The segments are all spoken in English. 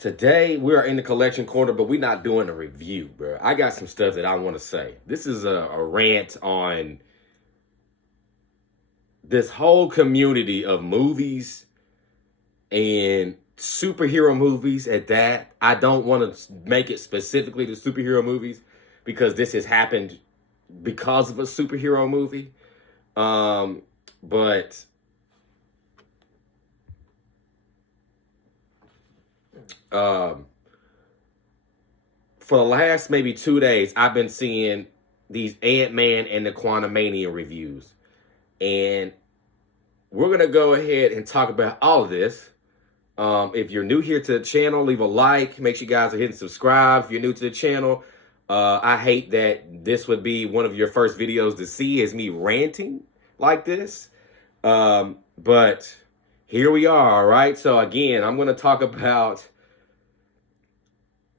Today we are in the collection corner, but we're not doing a review, bro. I got some stuff that I want to say. This is a rant on this whole community of movies and superhero movies at that. I don't want to make it specifically to superhero movies because this has happened because of a superhero movie. But for the last maybe 2 days, I've been seeing these Ant-Man and the Quantumania reviews. And we're going to go ahead and talk about all of this. If you're new here to the channel, leave a like. Make sure you guys are hitting subscribe if you're new to the channel. I hate that this would be one of your first videos to see is me ranting like this. But here we are, all right? So again, I'm going to talk about,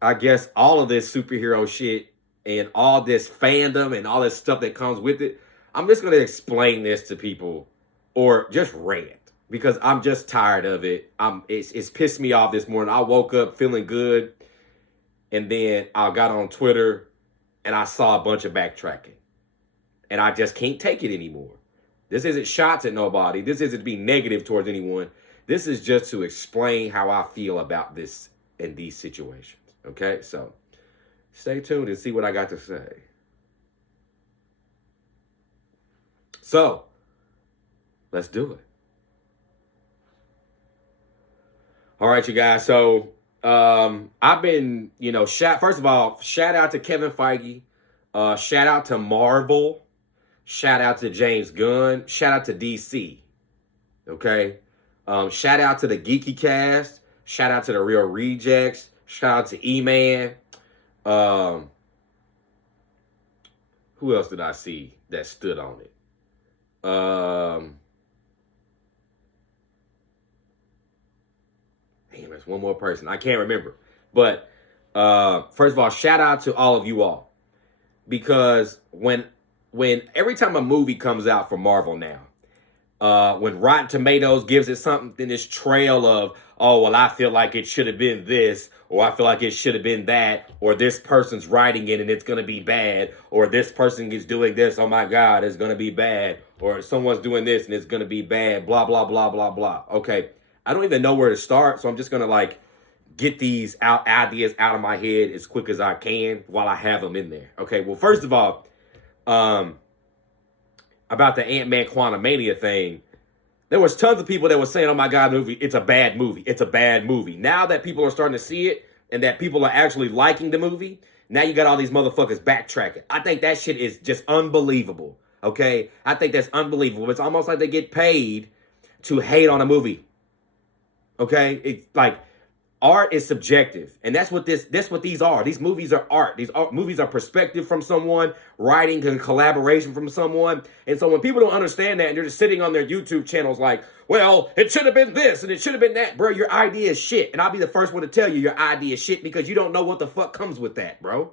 I guess, all of this superhero shit and all this fandom and all this stuff that comes with it. I'm just going to explain this to people or just rant because I'm just tired of it. It's pissed me off this morning. I woke up feeling good, and then I got on Twitter and I saw a bunch of backtracking. And I just can't take it anymore. This isn't shots at nobody. This isn't to be negative towards anyone. This is just to explain how I feel about this in these situations. Okay, so stay tuned and see what I got to say. So, let's do it. All right, you guys. So, I've been, first of all, shout out to Kevin Feige. Shout out to Marvel. Shout out to James Gunn. Shout out to DC. Okay. Shout out to the Geeky Cast. Shout out to the Real Rejects. Shout out to E-Man. Who else did I see that stood on it? Damn, there's one more person. I can't remember. But first of all, shout out to all of you all. Because when every time a movie comes out for Marvel now, when Rotten Tomatoes gives it something, then this trail of, oh, well, I feel like it should have been this, or I feel like it should have been that, or this person's writing it and it's going to be bad, or this person is doing this, oh my God, it's going to be bad, or someone's doing this and it's going to be bad, blah, blah, blah, blah, blah. Okay, I don't even know where to start, so I'm just going to get these ideas out of my head as quick as I can while I have them in there. Okay, well, first of all, about the Ant-Man Quantumania thing, there was tons of people that were saying, oh my God, movie, it's a bad movie. It's a bad movie. Now that people are starting to see it and that people are actually liking the movie, now you got all these motherfuckers backtracking. I think that shit is just unbelievable. Okay? I think that's unbelievable. It's almost like they get paid to hate on a movie. Okay? It's like art is subjective, and that's what these are. These movies are art. These movies are perspective from someone, writing and collaboration from someone. And so when people don't understand that and they're just sitting on their YouTube channels like, well, it should have been this and it should have been that, bro, your idea is shit. And I'll be the first one to tell you your idea is shit because you don't know what the fuck comes with that, bro.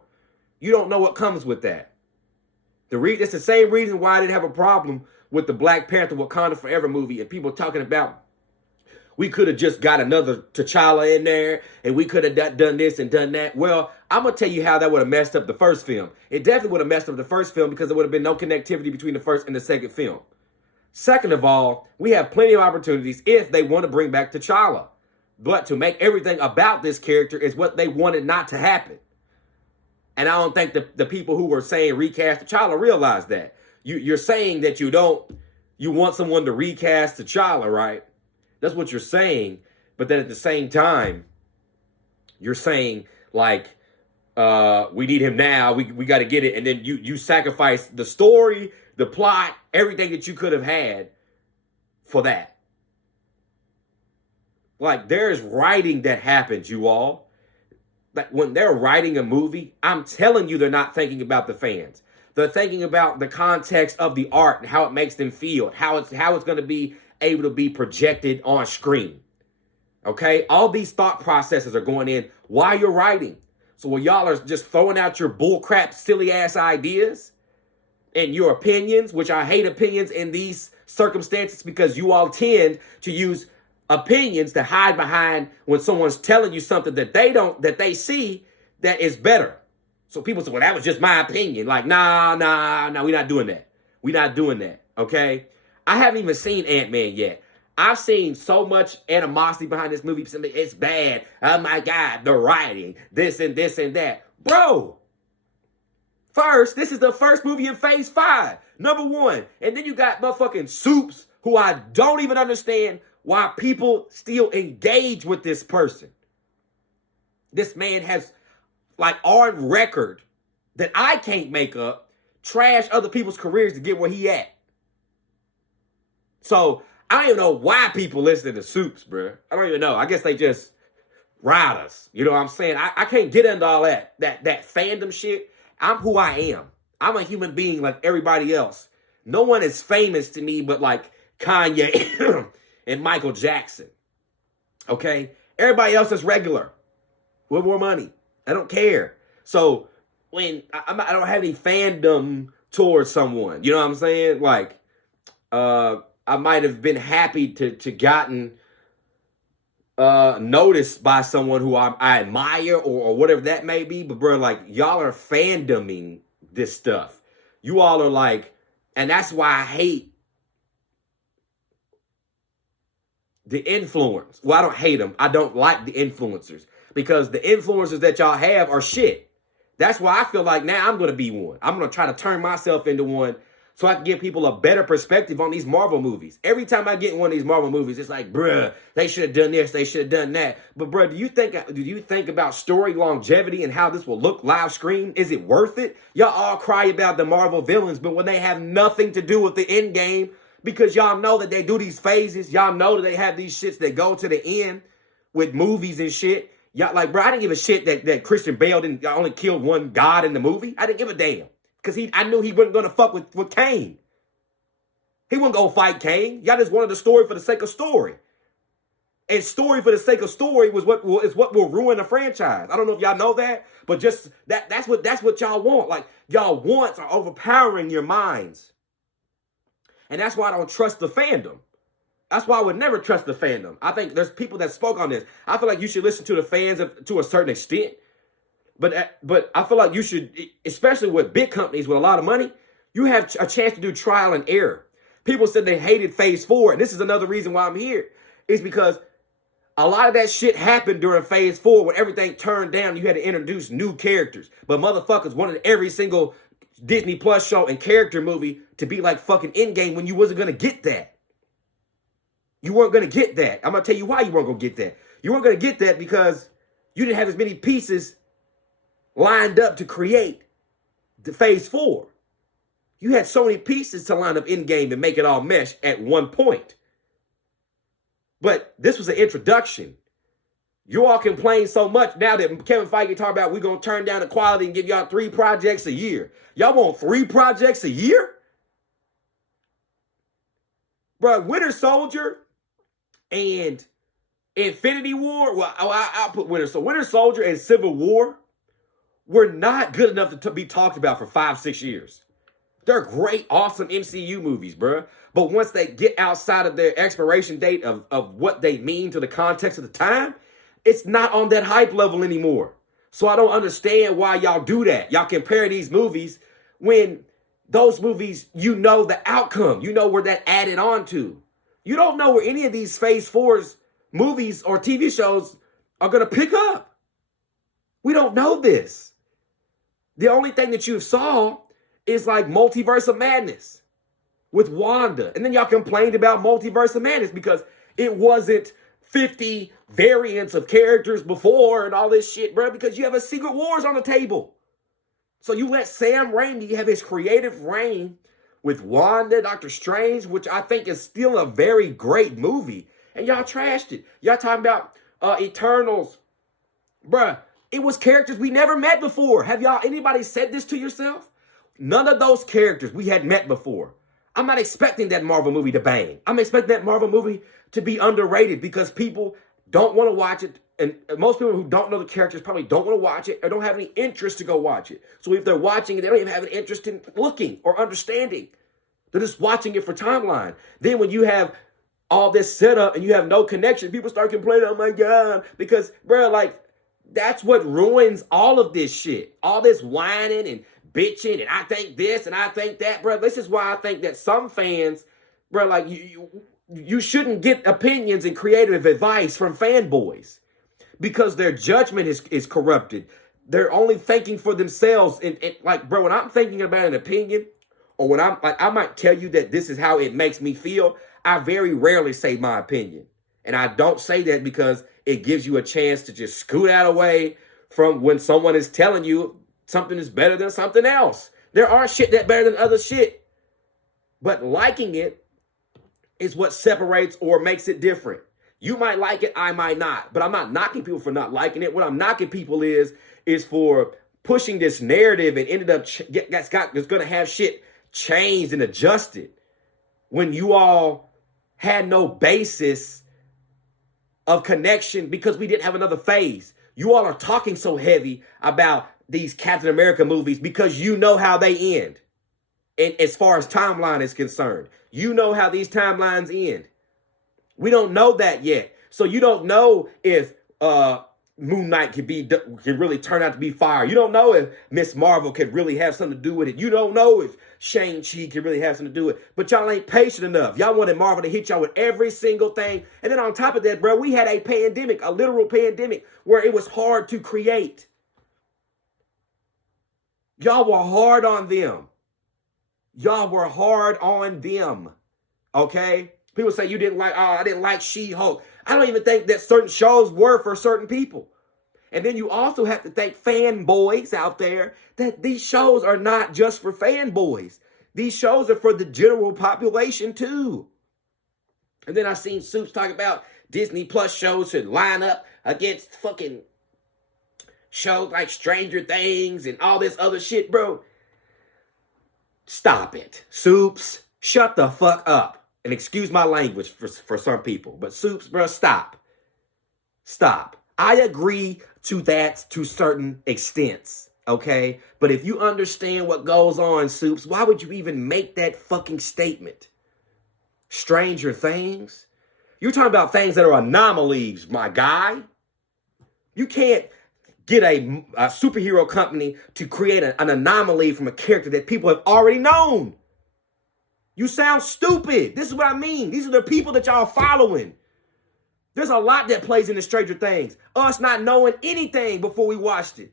You don't know what comes with that. It's the same reason why I didn't have a problem with the Black Panther Wakanda Forever movie and people talking about we could have just got another T'Challa in there, and we could have done this and done that. Well, I'm going to tell you how that would have messed up the first film. It definitely would have messed up the first film because there would have been no connectivity between the first and the second film. Second of all, we have plenty of opportunities if they want to bring back T'Challa. But to make everything about this character is what they wanted not to happen. And I don't think the people who were saying recast T'Challa realize that. You're saying that you want someone to recast T'Challa, right? That's what you're saying, but then at the same time, you're saying we need him now. We got to get it, and then you sacrifice the story, the plot, everything that you could have had for that. Like there's writing that happens, you all. Like when they're writing a movie, I'm telling you, they're not thinking about the fans. They're thinking about the context of the art and how it makes them feel, how it's going to be able to be projected on screen. Okay? All these thought processes are going in while you're writing. So when y'all are just throwing out your bullcrap, silly ass ideas and your opinions, which I hate opinions in these circumstances because you all tend to use opinions to hide behind when someone's telling you something that they see that is better. So people say, well, that was just my opinion. Like, nah, we're not doing that. We're not doing that, okay? I haven't even seen Ant-Man yet. I've seen so much animosity behind this movie. It's bad. Oh my God, the writing, this and that. Bro, first, this is the first movie in Phase 5, number 1. And then you got motherfucking Soups, who I don't even understand why people still engage with this person. This man has, like, on record that I can't make up, trash other people's careers to get where he at. So I don't even know why people listen to Soups, bro. I don't even know. I guess they just ride us. You know what I'm saying? I can't get into all that fandom shit. I'm who I am. I'm a human being like everybody else. No one is famous to me but like Kanye and Michael Jackson. Okay? Everybody else is regular with more money. I don't care. So when I don't have any fandom towards someone, you know what I'm saying? Like, I might have been happy to gotten noticed by someone who I admire or whatever that may be. But bro, like, y'all are fandoming this stuff. You all are like, and that's why I hate the influence. Well, I don't hate them. I don't like the influencers because the influencers that y'all have are shit. That's why I feel like now I'm going to be one. I'm going to try to turn myself into one so I can give people a better perspective on these Marvel movies. Every time I get in one of these Marvel movies, it's like, bruh, they should have done this, they should have done that. But bruh, do you think about story longevity and how this will look live screen? Is it worth it? Y'all all cry about the Marvel villains, but when they have nothing to do with the end game, because y'all know that they do these phases, y'all know that they have these shits that go to the end with movies and shit. Y'all, like, bro, I didn't give a shit that Christian Bale didn't only kill one god in the movie. I didn't give a damn. Because I knew he wasn't going to fuck with Kane. He wasn't going to fight Kane. Y'all just wanted the story for the sake of story. And story for the sake of story is what will ruin the franchise. I don't know if y'all know that, but just that's what y'all want. Like, y'all wants are overpowering your minds. And that's why I don't trust the fandom. That's why I would never trust the fandom. I think there's people that spoke on this. I feel like you should listen to the fans to a certain extent. But I feel like you should, especially with big companies with a lot of money, you have a chance to do trial and error. People said they hated Phase 4, and this is another reason why I'm here, is because a lot of that shit happened during Phase 4 when everything turned down. You had to introduce new characters. But motherfuckers wanted every single Disney Plus show and character movie to be like fucking Endgame when you wasn't going to get that. You weren't going to get that. I'm going to tell you why you weren't going to get that. You weren't going to get that because you didn't have as many pieces lined up to create the Phase 4. You had so many pieces to line up in game and make it all mesh at one point. But this was an introduction. You all complain so much now that Kevin Feige talking about we're going to turn down the quality and give y'all 3 projects a year. Y'all want 3 projects a year? Bro, Winter Soldier and Infinity War. Well, I'll put Winter Soldier and Civil War were not good enough to be talked about for 5-6 years. They're great, awesome MCU movies, bro. But once they get outside of their expiration date of what they mean to the context of the time, it's not on that hype level anymore. So I don't understand why y'all do that. Y'all compare these movies when those movies, you know the outcome. You know where that added on to. You don't know where any of these Phase 4's movies or TV shows are going to pick up. We don't know this. The only thing that you saw is like Multiverse of Madness with Wanda. And then y'all complained about Multiverse of Madness because it wasn't 50 variants of characters before and all this shit, bro, because you have a Secret Wars on the table. So you let Sam Raimi have his creative reign with Wanda, Doctor Strange, which I think is still a very great movie. And y'all trashed it. Y'all talking about Eternals. Bruh, it was characters we never met before. Have anybody said this to yourself? None of those characters we had met before. I'm not expecting that Marvel movie to bang. I'm expecting that Marvel movie to be underrated because people don't want to watch it. And most people who don't know the characters probably don't want to watch it or don't have any interest to go watch it. So if they're watching it, they don't even have an interest in looking or understanding. They're just watching it for timeline. Then when you have all this setup and you have no connection, people start complaining, oh my God, because, bro, like, that's what ruins all of this shit. All this whining and bitching and I think this and I think that, bro. This is why I think that some fans, bro, like, you shouldn't get opinions and creative advice from fanboys because their judgment is corrupted. They're only thinking for themselves. And like, bro, when I'm thinking about an opinion, or when I'm like, I might tell you that this is how it makes me feel, I very rarely say my opinion. And I don't say that because it gives you a chance to just scoot out away from when someone is telling you something is better than something else. There are shit that better than other shit. But liking it is what separates or makes it different. You might like it, I might not. But I'm not knocking people for not liking it. What I'm knocking people is for pushing this narrative and ended up that's going to have shit changed and adjusted when you all had no basis of connection because we didn't have another phase. You all are talking so heavy about these Captain America movies because you know how they end. And as far as timeline is concerned, you know how these timelines end. We don't know that yet. So you don't know if Moon Knight could really turn out to be fire. You don't know if Miss Marvel could really have something to do with it. You don't know if Shang-Chi could really have something to do with it. But y'all ain't patient enough. Y'all wanted Marvel to hit y'all with every single thing. And then on top of that, bro, we had a pandemic, a literal pandemic, where it was hard to create. Y'all were hard on them. Y'all were hard on them. Okay? People say you didn't like, oh, I didn't like She-Hulk. I don't even think that certain shows were for certain people. And then you also have to thank fanboys out there that these shows are not just for fanboys. These shows are for the general population too. And then I seen Soups talk about Disney Plus shows should line up against fucking shows like Stranger Things and all this other shit, bro. Stop it. Soups, shut the fuck up. And excuse my language for some people. But Soups, bro, stop. Stop. I agree to that to certain extents, okay? But if you understand what goes on, Soups, why would you even make that fucking statement? Stranger Things? You're talking about things that are anomalies, my guy. You can't get a superhero company to create an anomaly from a character that people have already known. You sound stupid. This is what I mean. These are the people that y'all following. There's a lot that plays into Stranger Things. Us not knowing anything before we watched it.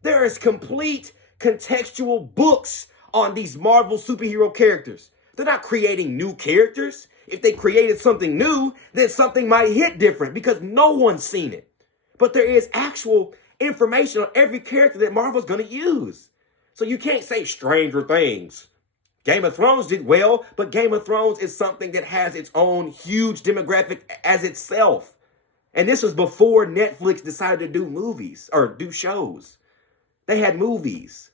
There is complete contextual books on these Marvel superhero characters. They're not creating new characters. If they created something new, then something might hit different because no one's seen it. But there is actual information on every character that Marvel's going to use. So you can't say Stranger Things. Game of Thrones did well, but Game of Thrones is something that has its own huge demographic as itself. And this was before Netflix decided to do movies or do shows. They had movies.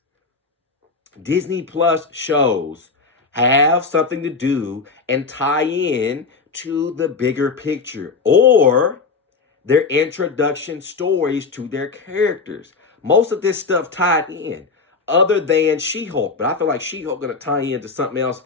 Disney Plus shows have something to do and tie in to the bigger picture or their introduction stories to their characters. Most of this stuff tied in. Other than She-Hulk. But I feel like She-Hulk going to tie into something else,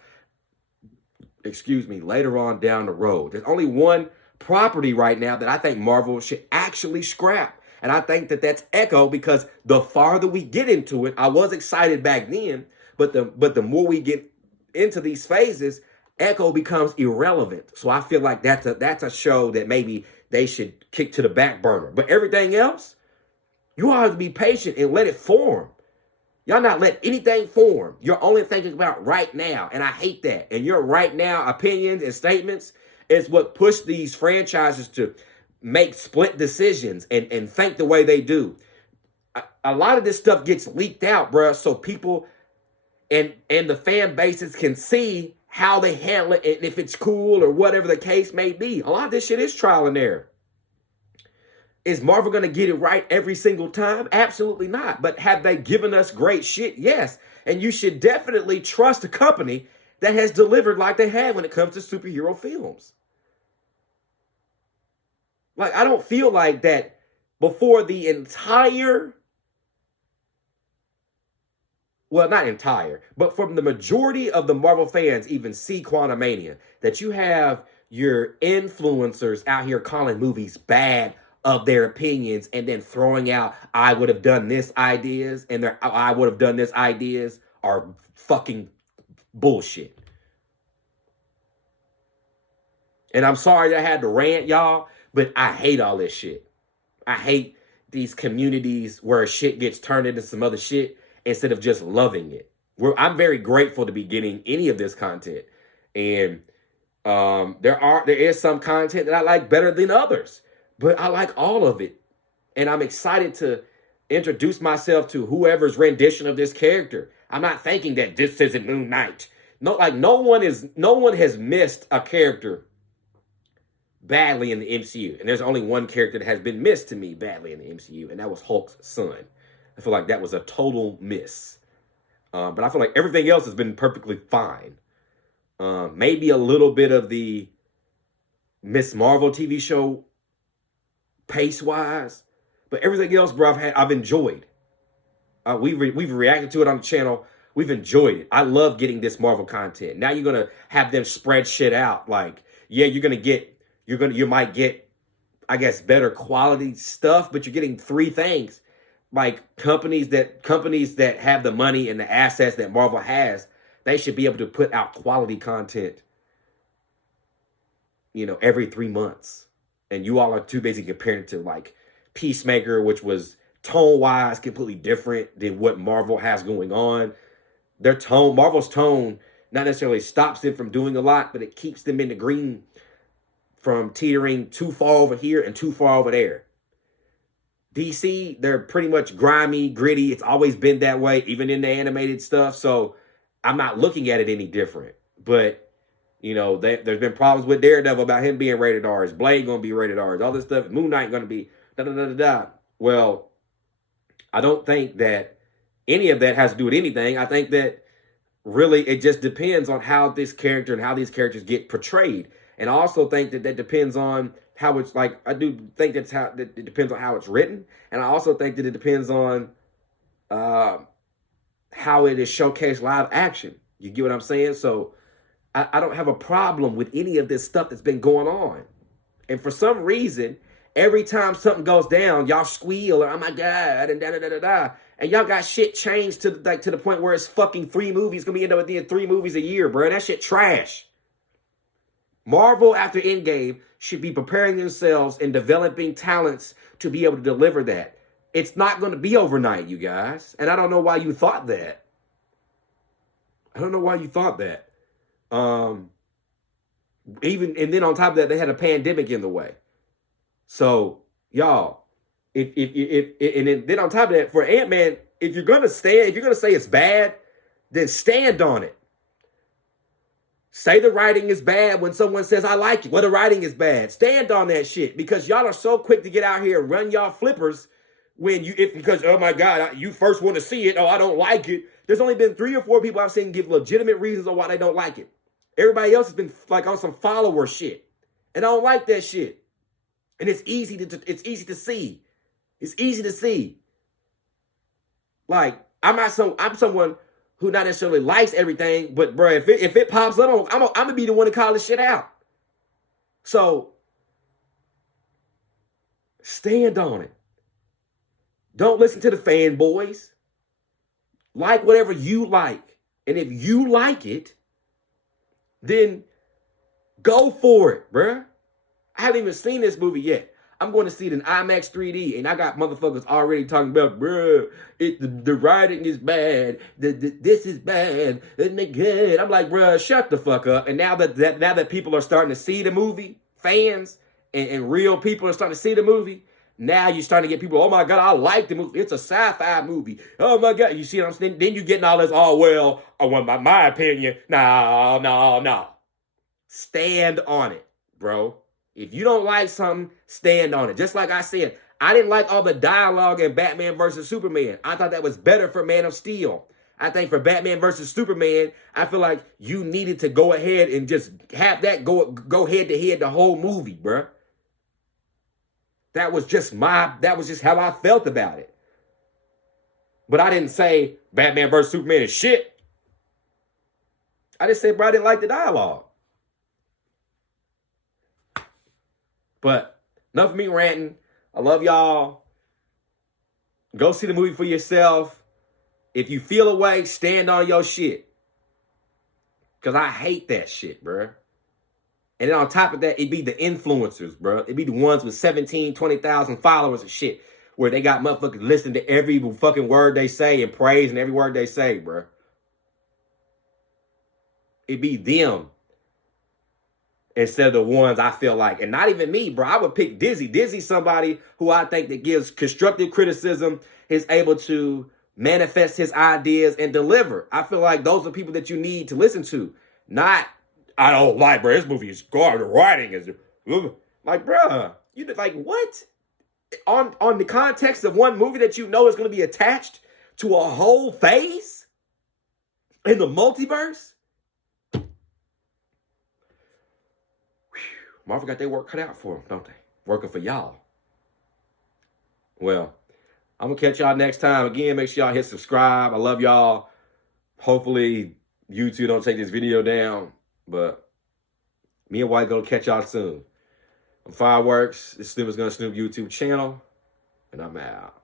later on down the road. There's only one property right now that I think Marvel should actually scrap. And I think that that's Echo because the farther we get into it, I was excited back then, but the more we get into these phases, Echo becomes irrelevant. So I feel like that's a show that maybe they should kick to the back burner. But everything else, you all have to be patient and let it form. Y'all not let anything form. You're only thinking about right now. And I hate that. And your right now opinions and statements is what pushed these franchises to make split decisions and think the way they do. A lot of this stuff gets leaked out, bruh, so people and the fan bases can see how they handle it and if it's cool or whatever the case may be. A lot of this shit is trial and error. Is Marvel going to get it right every single time? Absolutely not. But have they given us great shit? Yes. And you should definitely trust a company that has delivered like they have when it comes to superhero films. Like, I don't feel like that before the entire, well, not entire, but from the majority of the Marvel fans even see Quantumania, that you have your influencers out here calling movies bad of their opinions and then throwing out I would have done this ideas and their I would have done this ideas are fucking bullshit. And I'm sorry that I had to rant, y'all, but I hate all this shit. I hate these communities where shit gets turned into some other shit instead of just loving it. I'm very grateful to be getting any of this content. And there is some content that I like better than others, but I like all of it. And I'm excited to introduce myself to whoever's rendition of this character. I'm not thinking that this isn't Moon Knight. No one has missed a character badly in the MCU. And there's only one character that has been missed to me badly in the MCU, and that was Hulk's son. I feel like that was a total miss. But I feel like everything else has been perfectly fine. Maybe a little bit of the Miss Marvel TV show pace-wise, but everything else, bro, I've enjoyed. We've reacted to it on the channel. We've enjoyed it. I love getting this Marvel content. Now you're gonna have them spread shit out. Like, yeah, you might get, I guess, better quality stuff, but you're getting three things. Like companies that have the money and the assets that Marvel has, they should be able to put out quality content, every 3 months. And you all are too busy comparing it to like Peacemaker, which was tone-wise completely different than what Marvel has going on. Marvel's tone, not necessarily stops them from doing a lot, but it keeps them in the green from teetering too far over here and too far over there. DC, they're pretty much grimy, gritty. It's always been that way, even in the animated stuff. So I'm not looking at it any different. But, there's been problems with Daredevil about him being rated R. Is Blade going to be rated R? Is all this stuff? Moon Knight going to be da-da-da-da-da? Well, I don't think that any of that has to do with anything. I think that really it just depends on how this character and how these characters get portrayed. And I also think that depends on how it's like. I do think that it depends on how it's written, and I also think that it depends on how it is showcased live action. You get what I'm saying? So I don't have a problem with any of this stuff that's been going on. And for some reason, every time something goes down, y'all squeal or oh my god and da da da da da, and y'all got shit changed to the point where it's fucking 3 movies gonna be end up being 3 movies a year, bro. That shit trash. Marvel, after Endgame, should be preparing themselves and developing talents to be able to deliver that. It's not going to be overnight, you guys. And I don't know why you thought that. And then on top of that, they had a pandemic in the way. So, y'all, then on top of that, for Ant-Man, if you're going to say it's bad, then stand on it. Say the writing is bad when someone says, I like it. Well, the writing is bad. Stand on that shit, because y'all are so quick to get out here and run y'all flippers because, oh my God, you first want to see it. Oh, I don't like it. There's only been 3 or 4 people I've seen give legitimate reasons on why they don't like it. Everybody else has been like on some follower shit. And I don't like that shit. And it's easy to see. It's easy to see. Like, I'm someone who not necessarily likes everything, but bro, if it pops up, I'm gonna be the one to call this shit out. So stand on it. Don't listen to the fanboys. Like whatever you like. And if you like it, then go for it, bruh. I haven't even seen this movie yet. I'm going to see it in IMAX 3D, and I got motherfuckers already talking about, bruh, the writing is bad, this is bad, isn't it good? I'm like, bruh, shut the fuck up. And now that people are starting to see the movie, fans and real people are starting to see the movie, now you're starting to get people, oh my God, I like the movie. It's a sci-fi movie. Oh my God, you see what I'm saying? Then you're getting all this, oh well, I want my opinion. No. Stand on it, bro. If you don't like something, stand on it. Just like I said, I didn't like all the dialogue in Batman versus Superman. I thought that was better for Man of Steel. I think for Batman versus Superman, I feel like you needed to go ahead and just have that go head to head the whole movie, bruh. That was just how I felt about it. But I didn't say Batman versus Superman is shit. I just said, bro, I didn't like the dialogue. But enough of me ranting. I love y'all. Go see the movie for yourself. If you feel away, stand on your shit. Because I hate that shit, bro. And then on top of that, it be the influencers, bro. It be the ones with 17, 20,000 followers and shit. Where they got motherfuckers listening to every fucking word they say and praising every word they say, bro. It be them. Instead of the ones I feel like. And not even me, bro. I would pick Dizzy. Dizzy's somebody who I think that gives constructive criticism, is able to manifest his ideas and deliver. I feel like those are people that you need to listen to. Not, I don't like, bro, this movie is garbage. The writing is, like, bro, you like, what? On the context of one movie that you know is going to be attached to a whole phase in the multiverse? Marvel got their work cut out for them, don't they? Working for y'all. Well, I'm going to catch y'all next time. Again, make sure y'all hit subscribe. I love y'all. Hopefully, YouTube don't take this video down. But me and White going to catch y'all soon. I'm Fireworks. This is Snoop is Gonna Snoop YouTube channel. And I'm out.